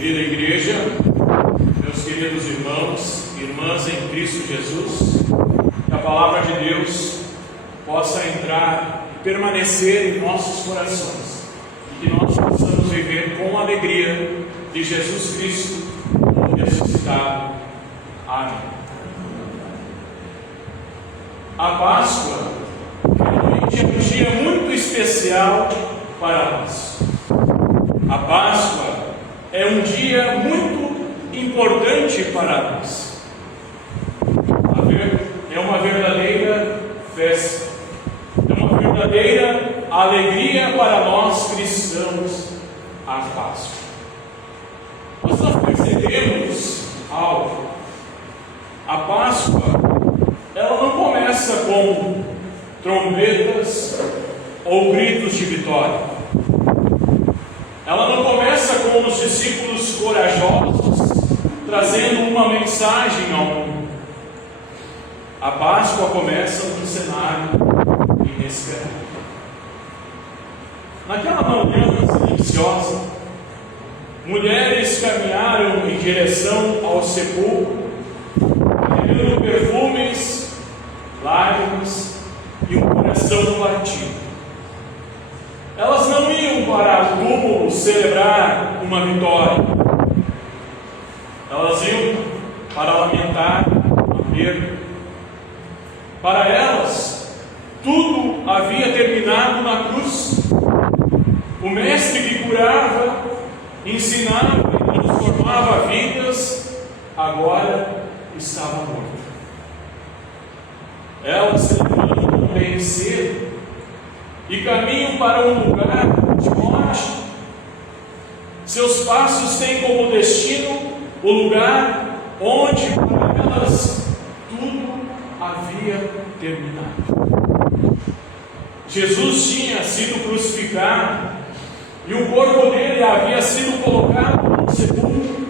Querida igreja, meus queridos irmãos e irmãs em Cristo Jesus, que a palavra de Deus possa entrar e permanecer em nossos corações, e que nós possamos viver com a alegria de Jesus Cristo ressuscitado. Amém. A Páscoa realmente é um dia muito especial para nós. A Páscoa é um dia muito importante para nós. É uma verdadeira festa, é uma verdadeira alegria para nós cristãos, a Páscoa. Nós percebemos algo. A Páscoa, ela não começa com trombetas ou gritos de vitória. Ela não começa com os discípulos corajosos trazendo uma mensagem ao mundo. A Páscoa começa num cenário inesperado. Naquela manhã silenciosa, mulheres caminharam em direção ao sepulcro, carregando perfumes, lágrimas e um coração partido. Elas não iam para o túmulo celebrar uma vitória. Elas iam para lamentar uma perda. Para elas, tudo havia terminado na cruz. O mestre que curava, ensinava e transformava vidas, agora estava morto. Elas se levantam bem cedo e caminham para um lugar de morte. Seus passos têm como destino o lugar onde para elas tudo havia terminado. Jesus tinha sido crucificado e o corpo dele havia sido colocado num sepulcro,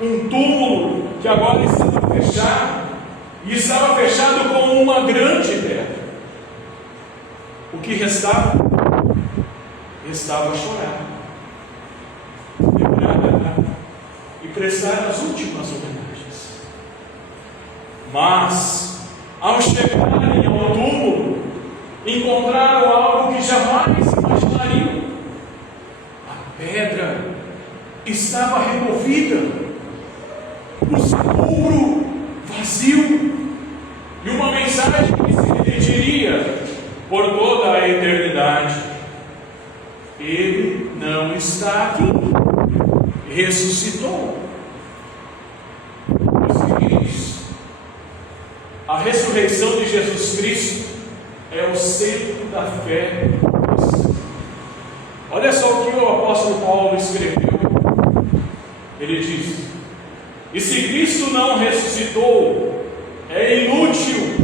um túmulo que agora estava fechado, e estava fechado com uma grande pedra. O que restava? Restava chorar, lembrar e prestar as últimas homenagens. Mas, ao chegarem ao túmulo, encontraram algo que jamais imaginariam. A pedra estava removida, o sepulcro vazio, e uma mensagem que se repetiria por toda a eternidade: Ele não está aqui, ressuscitou. Meus queridos, a ressurreição de Jesus Cristo é o centro da fé cristã. Olha só o que o apóstolo Paulo escreveu. Ele diz: e se Cristo não ressuscitou, é inútil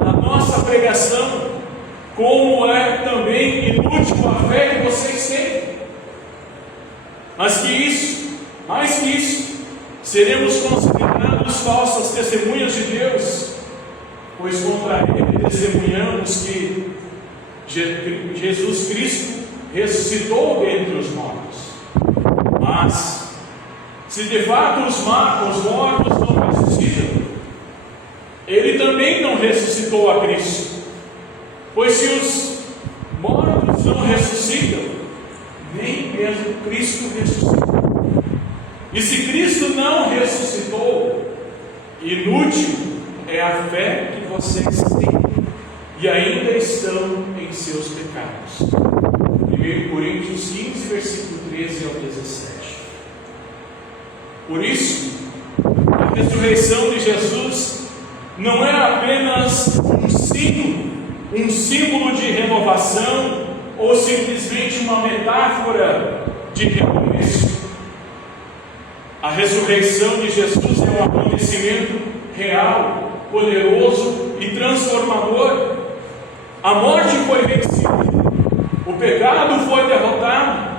a nossa pregação, como é também inútil a fé que vocês têm. Mas que isso, mais que isso, seremos considerados falsas testemunhas de Deus, pois contra Ele testemunhamos que Jesus Cristo ressuscitou dentre os mortos. Mas, se de fato os mortos não ressuscitam, Ele também não ressuscitou a Cristo. Pois se os mortos não ressuscitam, nem mesmo Cristo ressuscitou. E se Cristo não ressuscitou, inútil é a fé que vocês têm e ainda estão em seus pecados. 1 Coríntios 15, versículo 13 ao 17. Por isso, a ressurreição de Jesus não é apenas um símbolo de renovação ou simplesmente uma metáfora de recomeço. A ressurreição de Jesus é um acontecimento real, poderoso e transformador. A morte foi vencida, o pecado foi derrotado.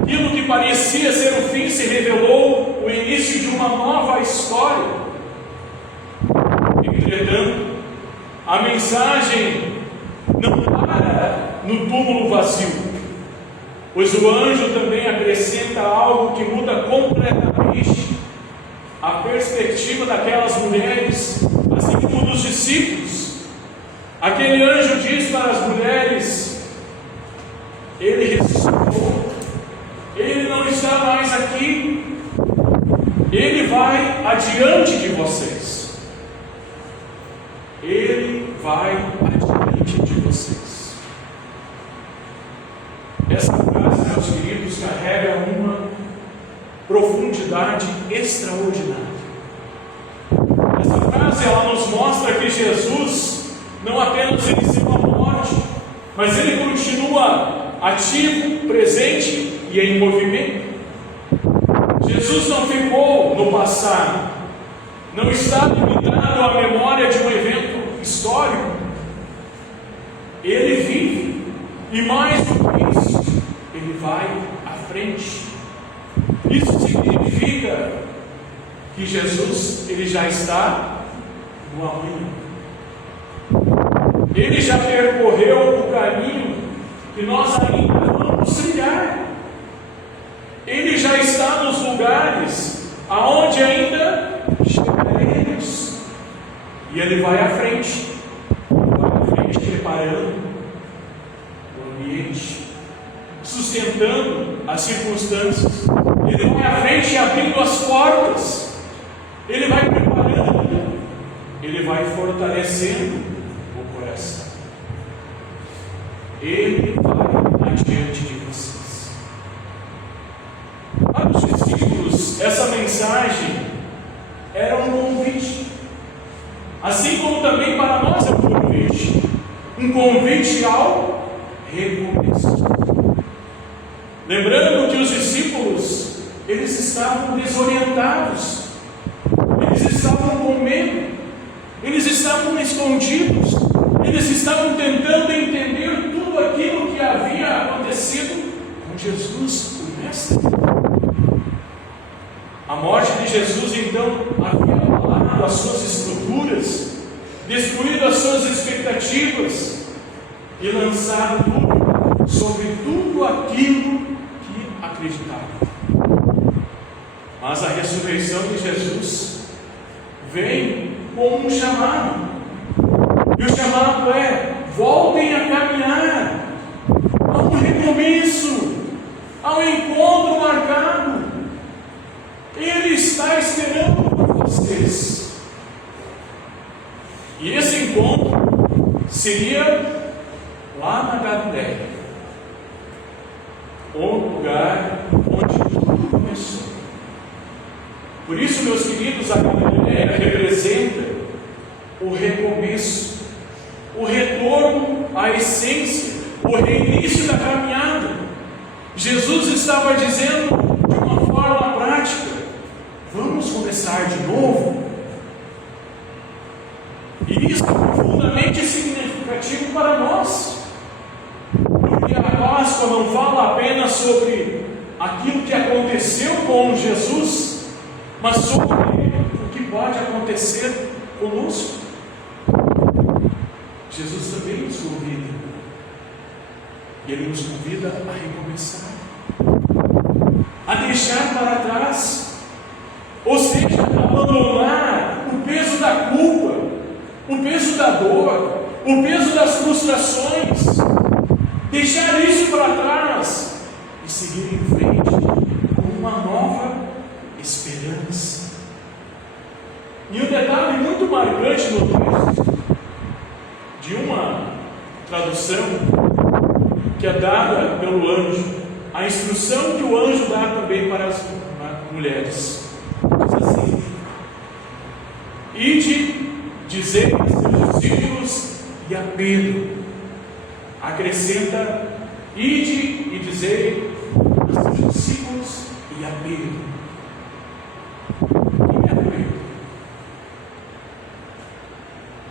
Aquilo que parecia ser o fim se revelou o início de uma nova história. Entretanto, a mensagem não para no túmulo vazio, pois o anjo também acredita acrescenta algo que muda completamente a perspectiva daquelas mulheres, assim como dos discípulos. Aquele anjo diz para as mulheres: ele ressuscitou, ele não está mais aqui, ele vai adiante de vocês. Ele vai adiante de vocês. Essa frase, meus queridos, carrega uma profundidade extraordinária. Essa frase, ela nos mostra que Jesus não apenas venceu a morte, mas ele continua ativo, presente e em movimento. Jesus não ficou no passado, não está limitado à memória de um evento histórico. Ele vive, e mais do que isso, ele vai à frente. Isso significa que Jesus, ele já está no amanhã. Ele já percorreu o caminho que nós ainda vamos trilhar. Ele já está nos lugares aonde ainda chegaremos. E ele vai à frente. Preparando o ambiente, sustentando as circunstâncias. Ele vai à frente abrindo as portas. Ele vai preparando. Ele vai fortalecendo o coração. Ele vai adiante de vocês. Para os discípulos, essa mensagem era um convite, assim como também para nós é um convite. Um convite ao recomeço. Lembrando que os discípulos, eles estavam desorientados, eles estavam com medo, eles estavam escondidos, eles estavam tentando entender tudo aquilo que havia acontecido com Jesus, o Mestre. A morte de Jesus, então, havia abalado as suas estruturas, destruído as suas expectativas e lançado tudo sobre tudo aquilo que acreditava. Mas a ressurreição de Jesus vem com um chamado, e o chamado é: voltem a caminhar, a um recomeço, ao encontro marcado. Ele está esperando por vocês. E esse encontro seria lá na Galileia, o lugar onde tudo começou. Por isso, meus queridos, a Galileia representa o recomeço, o retorno à essência, o reinício da caminhada. Jesus estava dizendo de uma forma prática: vamos começar de novo. E isso é profundamente significativo para nós, porque a Páscoa não fala apenas sobre aquilo que aconteceu com Jesus, mas sobre o que pode acontecer conosco. Jesus também nos convida, e Ele nos convida a recomeçar, a deixar para trás, ou seja, abandonar o peso da culpa, o peso da dor, o peso das frustrações, deixar isso para trás e seguir em frente com uma nova esperança. E um detalhe muito marcante no texto, de uma tradução que é dada pelo anjo, a instrução que o anjo dá também para as mulheres, diz assim: ide dizer a seus discípulos e a Pedro. Acrescenta: ide e dizei a seus discípulos e a Pedro. Quem é Pedro?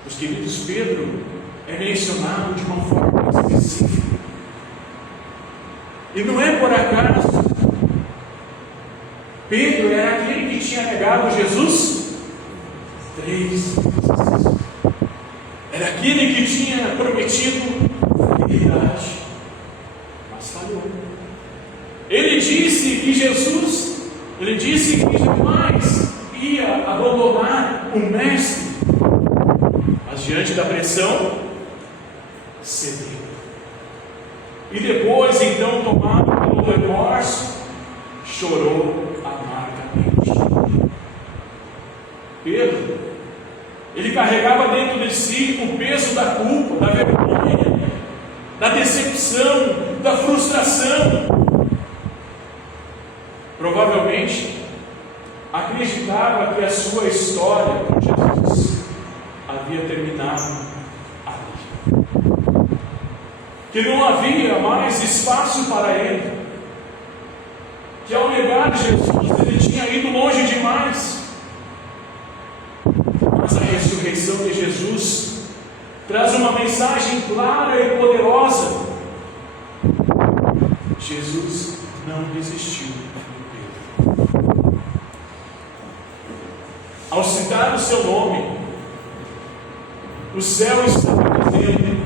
Os queridos, Pedro é mencionado de uma forma específica, e não é por acaso. Pedro era aquele que tinha negado Jesus 3 vezes. Era aquele que tinha prometido fidelidade, mas falhou. Ele disse disse que jamais ia abandonar o Mestre, mas diante da pressão, cedeu. E depois, então, tomado pelo remorso, chorou amargamente. Pedro, ele carregava dentro de si o peso da culpa, da vergonha, da decepção, da frustração. Provavelmente acreditava que a sua história com Jesus havia terminado ali, que não havia mais espaço para ele, que ao negar Jesus ele tinha ido longe demais. Mas a ressurreição de Jesus traz uma mensagem clara e poderosa. Jesus não desistiu de Pedro. Ao citar o seu nome, o céu estava dizendo: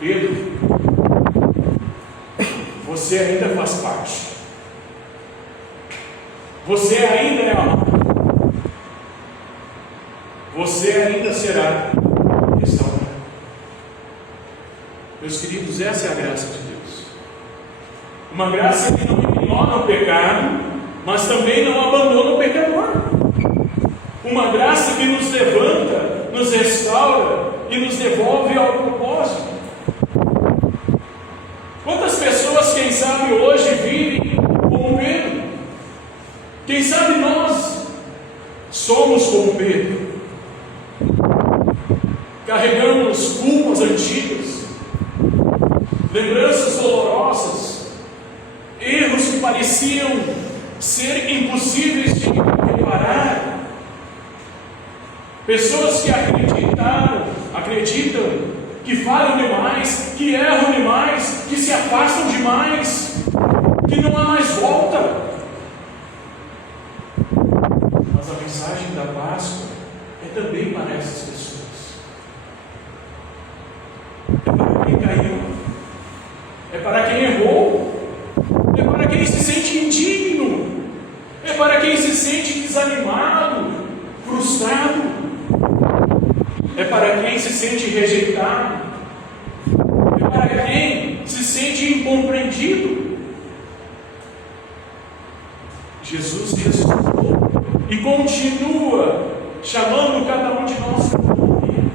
Pedro, você ainda faz parte, você ainda é amado, você ainda será restaurado. Meus queridos, essa é a graça de Deus, uma graça que não ignora o pecado, mas também não abandona o pecador, uma graça que nos levanta, nos restaura e nos devolve ao propósito. Quantas pessoas, quem sabe, hoje vivem como Pedro? Quem sabe nós somos como Pedro? Carregamos culpas antigas, lembranças dolorosas, erros que pareciam ser impossíveis de reparar, pessoas que acreditam que falham demais, que erram demais, que se afastam demais, que não há mais volta. Mas a mensagem da Páscoa é também para essas pessoas. É para quem caiu, é para quem errou, é para quem se sente indigno, é para quem se sente desanimado, frustrado, é para quem se sente rejeitado, é para quem se sente incompreendido. Jesus ressuscitou e continua chamando cada um de nós pelo nome.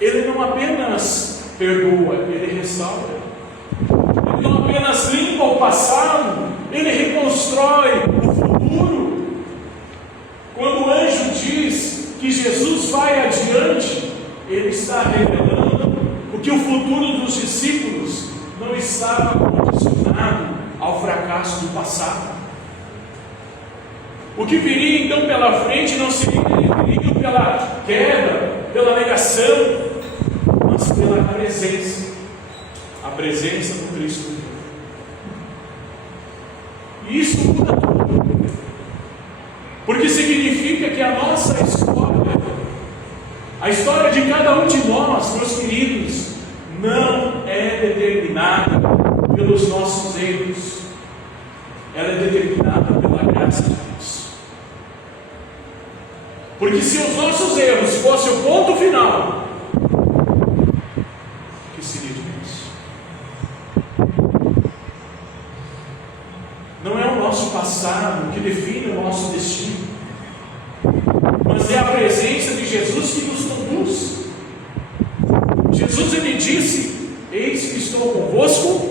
Ele não apenas perdoa, ele restaura. Ele não apenas limpa o passado, ele reconstrói o futuro. Quando o anjo diz que Jesus vai adiante, ele está revelando o que o futuro dos discípulos não estava condicionado ao fracasso do passado. O que viria então pela frente não seria definido pela queda, pela negação, mas pela presença, a presença do Cristo. E isso muda tudo, porque significa que a nossa história, a história de cada um de nós, meus queridos, não é determinada pelos nossos erros, ela é determinada pela graça de Deus. Porque se os nossos erros fossem o ponto final, o que seria de nós? Não é o nosso passado que define o nosso destino, mas é a presença de Jesus que nos conduz. Jesus, ele disse: eis que estou convosco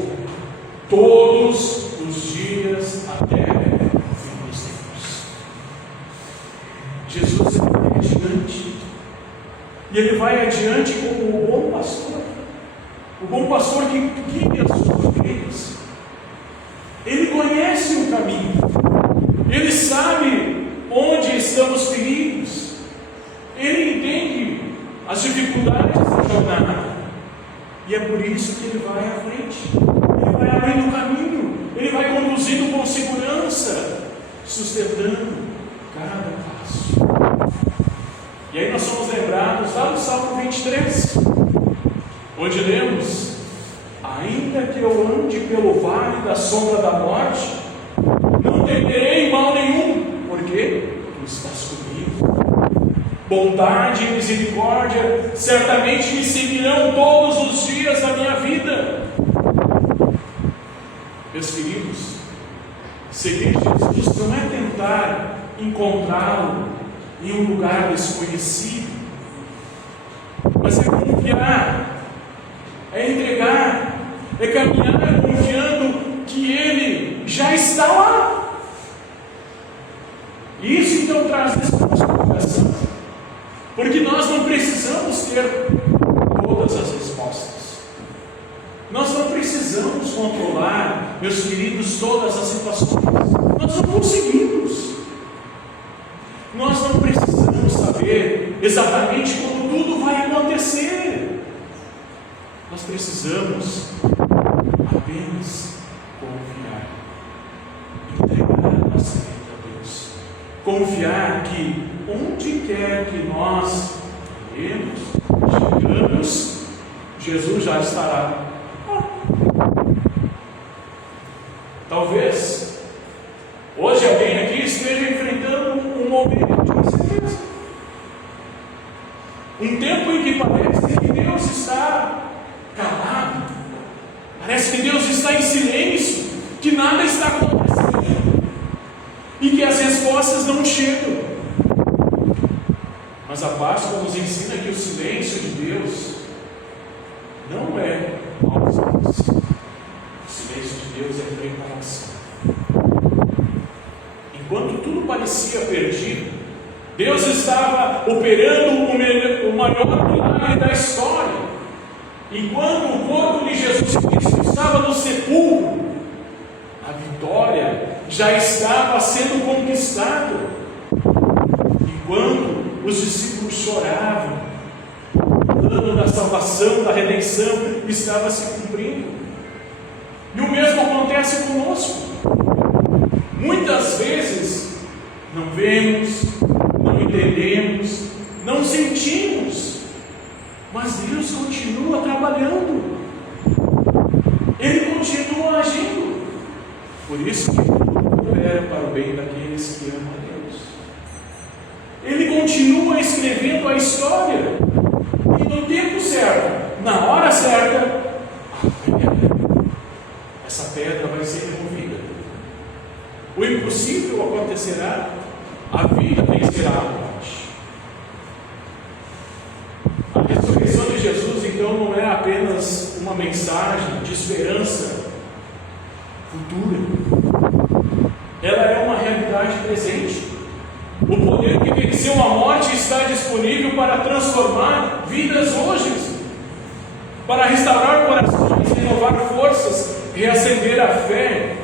todos os dias até o fim dos tempos. Jesus, ele vai adiante, e ele vai adiante como o bom pastor que guia as suas ovelhas. Ele conhece o caminho, ele sabe onde estão os perigos, ele entende as dificuldades da jornada, e é por isso que ele vai à frente, ele vai abrindo o caminho, ele vai conduzindo com segurança, sustentando cada passo. E aí nós somos lembrados lá no Salmo 23, onde lemos: ainda que eu ande pelo vale da sombra da morte, não temerei mal nenhum, porque tu estás comigo. Bondade e misericórdia certamente me seguirão todos os dias da minha vida. Meus queridos, seguir Jesus não é tentar encontrá-lo em um lugar desconhecido, mas é confiar, é entregar, é caminhar confiando que Ele já está lá. E isso então traz descanso no coração, porque nós não precisamos ter todas as respostas, nós não precisamos controlar, meus queridos, todas as situações, nós não conseguimos, nós não precisamos saber exatamente como tudo vai acontecer, nós precisamos apenas confiar, entregar a nossa vida a Deus, confiar que onde quer que nós iremos, chegamos, Jesus já estará. Talvez hoje alguém aqui esteja enfrentando um momento de incerteza, um tempo em que parece que Deus está calado, parece que Deus está em silêncio, que nada está acontecendo e que as respostas não chegam. Mas a Páscoa nos ensina que o silêncio de Deus não é ausência. O silêncio de Deus é preparação. Enquanto tudo parecia perdido, Deus estava operando o maior milagre da história. Enquanto o corpo de Jesus Cristo estava no sepulcro, a vitória já estava sendo conquistada. Enquanto os discípulos choravam, o plano da salvação, da redenção estava se cumprindo. E o mesmo acontece conosco. Muitas vezes não vemos, não entendemos, não sentimos, mas Deus continua trabalhando, Ele continua agindo. Por isso que tudo coopera para o bem daqueles que amam a Deus. Ele continua escrevendo a história, e no tempo certo, na hora certa, essa pedra vai ser removida. O impossível acontecerá, a vida vencerá a morte. A ressurreição de Jesus, então, não é apenas uma mensagem de esperança futura, ela é uma realidade presente. O poder que venceu a morte está disponível para transformar vidas hoje, para restaurar corações, renovar forças, reacender a fé.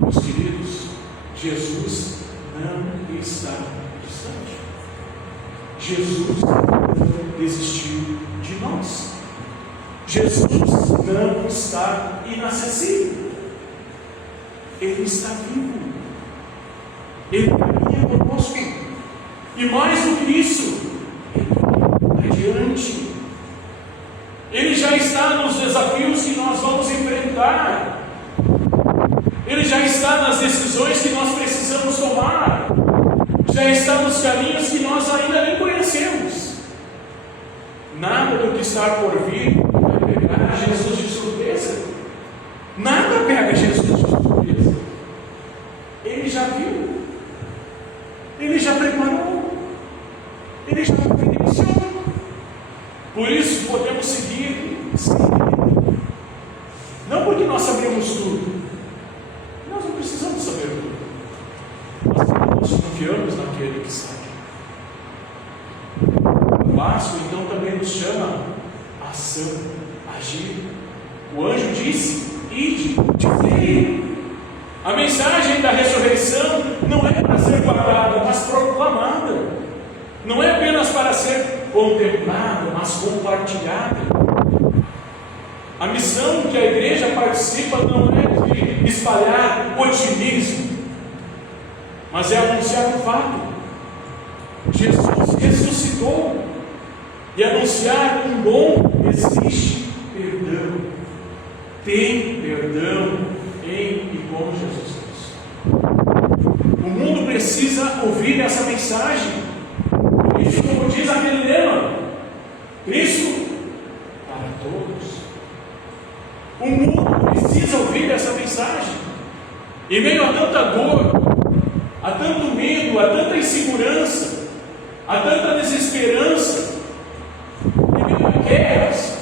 Meus queridos, Jesus não está distante. Jesus não desistiu de nós. Jesus não está inacessível. Ele está vivo. Ele caminha conosco. E mais do que isso, Ele vai adiante. Ele já está nos desafios que nós vamos enfrentar. Ele já está nas decisões que nós precisamos tomar. Já está nos caminhos que nós ainda nem conhecemos. Nada do que está por vir vai pegar Jesus de surpresa. Nada pega Jesus de surpresa. Ele já viu. Ele já preparou. Ele já providenciou. Por isso podemos seguir sem medo. Não porque nós sabemos tudo. Nós não precisamos saber tudo. Nós confiamos naquele que sabe. O Páscoa então também nos chama a ação, a agir. O anjo disse: ide, dizei. A mensagem da ressurreição não é para ser guardada, mas proclamada. Não é apenas para ser contemplada, mas compartilhada. A missão que a igreja participa não é de espalhar otimismo, mas é anunciar o fato. Jesus ressuscitou, e anunciar um dom: existe perdão, tem perdão em e com Jesus Cristo. O mundo precisa ouvir essa mensagem. Por isso, como diz aquele lema, Cristo para todos. O mundo precisa ouvir essa mensagem. Em meio a tanta dor, a tanto medo, a tanta insegurança, a tanta desesperança, em meio a guerras,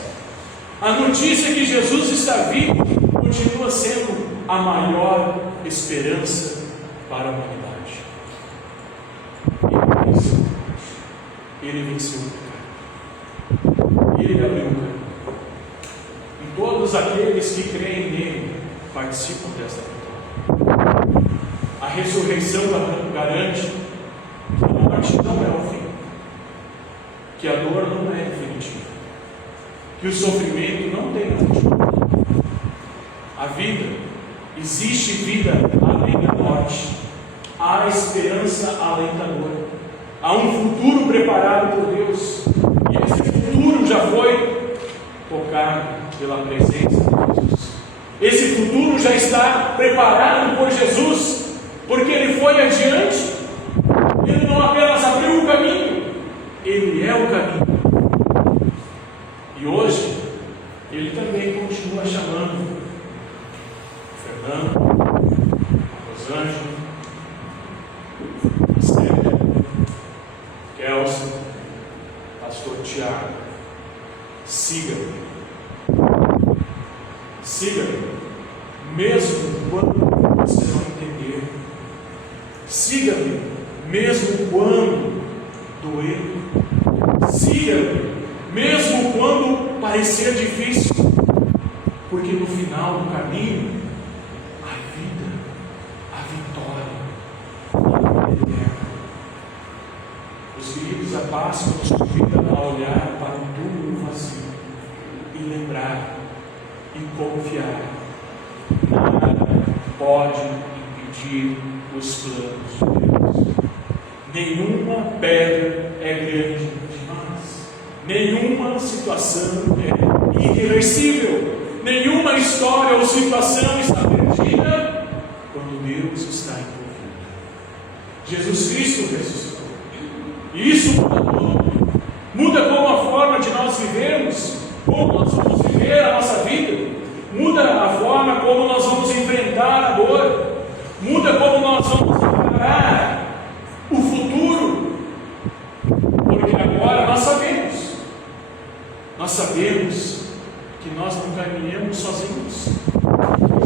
a notícia que Jesus está vivo continua sendo a maior esperança para a humanidade. Ele venceu o pecado. Ele abriu o caminho. E todos aqueles que creem nele participam desta vitória. A ressurreição garante que a morte não é o fim, que a dor não é definitiva, que o sofrimento não tem a última. A vida, existe vida além da morte, há esperança além da dor, há um futuro preparado por Deus, e esse futuro já foi tocado pela presença de Jesus. Esse futuro já está preparado por Jesus, porque Ele foi adiante. Ele não apenas abriu o caminho, Ele é o caminho. E hoje, Ele também continua chamando Fernando, Rosângela, Sérgio, Kelson, Pastor Tiago. Siga-me. Siga-me, mesmo quando você não entender. Siga-me, mesmo quando doer. Siga-me, mesmo quando parecer difícil, porque no final do caminho, a vida, a vitória, a vida eterna. Os queridos, a Páscoa nos convida a olhar para o túmulo vazio e lembrar e confiar. Nada pode impedir os planos de Deus. Nenhuma pedra é grande demais. Nenhuma situação é irreversível. Nenhuma história ou situação está perdida quando Deus está envolvido. Jesus Cristo ressuscitou. E isso muda tudo. Muda como a forma de nós vivermos, como nós vamos viver a nossa vida. Muda a forma como nós vamos enfrentar a dor. Muda como nós vamos encarar o futuro. Porque agora nós sabemos que nós não caminhamos sozinhos.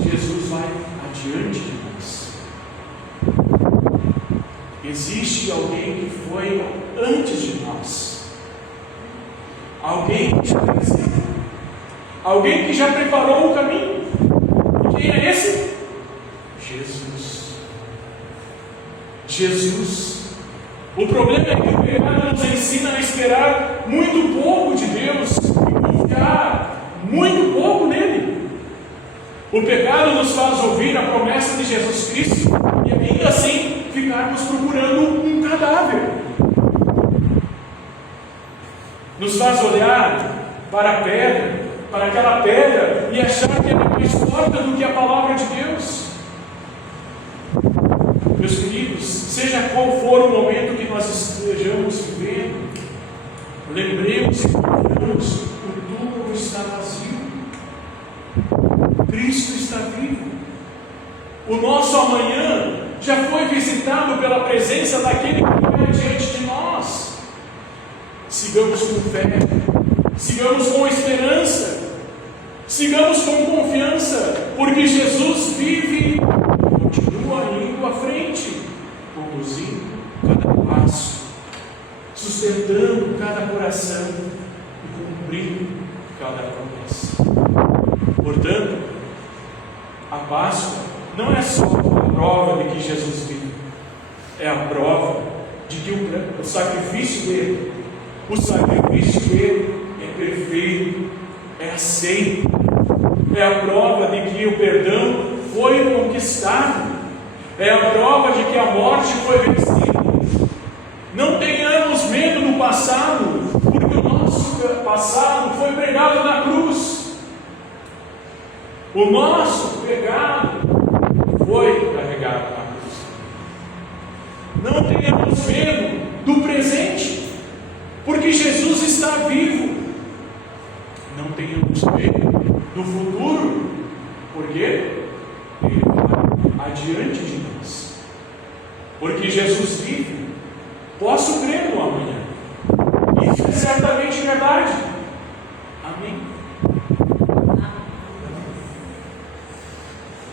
Jesus vai adiante de nós. Existe alguém que foi antes de nós. Alguém que já venceu. Alguém que já preparou o caminho. E quem é esse? Jesus. Jesus. O problema é que o pecado nos ensina a esperar muito pouco de Deus e confiar muito pouco nele. O pecado nos faz ouvir a promessa de Jesus Cristo e ainda assim ficarmos procurando um cadáver. Nos faz olhar para a pedra, para aquela pedra e achar que ela é mais forte do que a palavra de Deus. Meus queridos, seja qual for o momento que nós estejamos vivendo, lembremos e confiamos, o túmulo está vazio, Cristo está vivo, o nosso amanhã já foi visitado pela presença daquele que vai diante de nós. Sigamos com fé, sigamos com esperança, sigamos com confiança, porque Jesus vive e continua indo à frente, conduzindo cada passo, sustentando cada coração e cumprindo cada promessa. Portanto, a Páscoa não é só a prova de que Jesus vive, é a prova de que o sacrifício dele é perfeito, é aceito, é a prova de que o perdão foi conquistado, é a prova de que a morte foi vencida. Não tenhamos medo do passado, porque o nosso passado foi pregado na cruz. O nosso pecado foi carregado na cruz. Não tenhamos medo do presente, porque Jesus está vivo. Não tenhamos medo do futuro, porque Ele vai adiante de nós. Porque Jesus vive. Posso crer no amor.